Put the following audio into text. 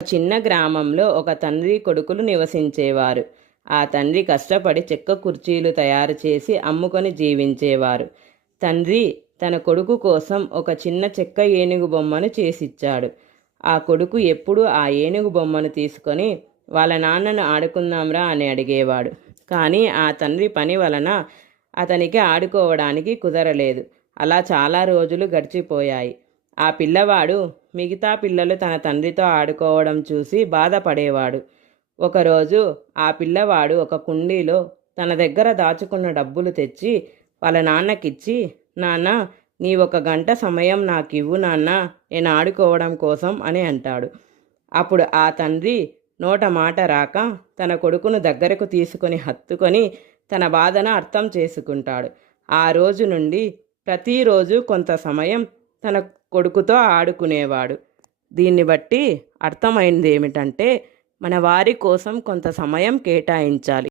చిన్న గ్రామంలో ఒక తండ్రి కొడుకులు నివసించేవారు. ఆ తండ్రి కష్టపడి చెక్క కుర్చీలు తయారు చేసి అమ్ముకొని జీవించేవారు. తండ్రి తన కొడుకు కోసం ఒక చిన్న చెక్క ఏనుగు బొమ్మను చేసిచ్చాడు. ఆ కొడుకు ఎప్పుడూ ఆ ఏనుగు బొమ్మను తీసుకొని వాళ్ళ నాన్నను ఆడుకుందాంరా అని అడిగేవాడు. కానీ ఆ తండ్రి పని వలన అతనికి ఆడుకోవడానికి కుదరలేదు. అలా చాలా రోజులు గడిచిపోయాయి. ఆ పిల్లవాడు మిగతా పిల్లలు తన తండ్రితో ఆడుకోవడం చూసి బాధపడేవాడు. ఒకరోజు ఆ పిల్లవాడు ఒక కుండీలో తన దగ్గర దాచుకున్న డబ్బులు తెచ్చి వాళ్ళ నాన్నకిచ్చి, నాన్న, నీ 1 గంట సమయం నాకు ఇవ్వు నాన్న, నేను ఆడుకోవడం కోసం అని అంటాడు. అప్పుడు ఆ తండ్రి నోట మాట రాక తన కొడుకును దగ్గరకు తీసుకొని హత్తుకొని తన బాధను అర్థం చేసుకుంటాడు. ఆ రోజు నుండి ప్రతిరోజు కొంత సమయం తన కొడుకుతో ఆడుకునేవాడు. దీన్ని బట్టి అర్థమైంది ఏమిటంటే, మన వారి కోసం కొంత సమయం కేటాయించాలి.